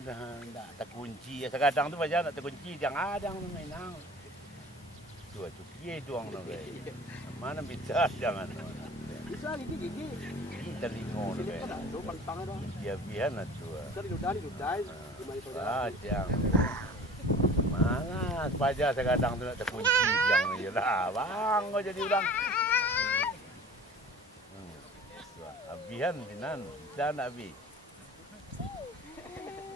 Enggak terkunci. Sekarang tu baca nak terkunci. Jangan ada yang mainang. Dua cuki doang nak. Mana bisa jangan. Bisa gigi. Kita lingo tu. Ya biar nak tu. Jangan. Mana baca sekarang tu nak terkunci. Jangan je lah. Bang, kau jadi orang. Abihan sinan. Bisa nak abi.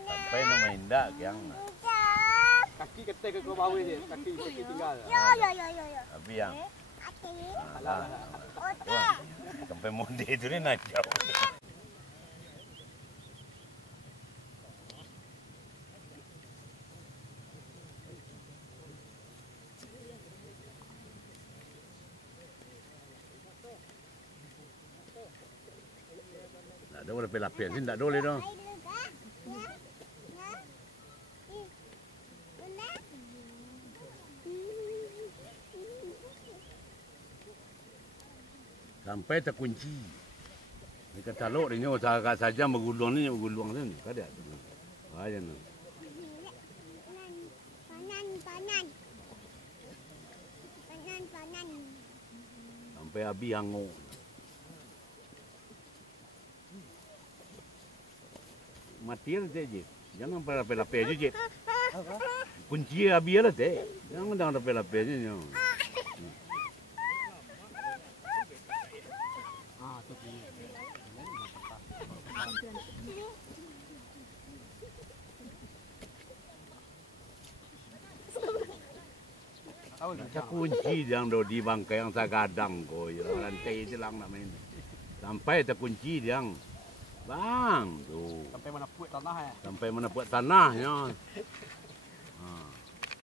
Sampai nama indah yang kaki ketek ke bawah je, kaki tinggal. Ya. Abi yang sampai monde itu ni nak jauh. Ada orang pelapis ni tak boleh dong. Sampai terkunci. Mereka taluk dia usaha saja menggulung ni kan ada. Aja ni. Panan. Sampai abi hangu. Matian je. Jangan pelapis je. Kunci abi lah teh. Jangan pelapis je. Terkunci yang di bangkai yang sagadang ko, lantai itu lang nak main. Sampai terkunci yang bang tu. Sampai mana puat tanah ya? Sampai mana puat tanahnya.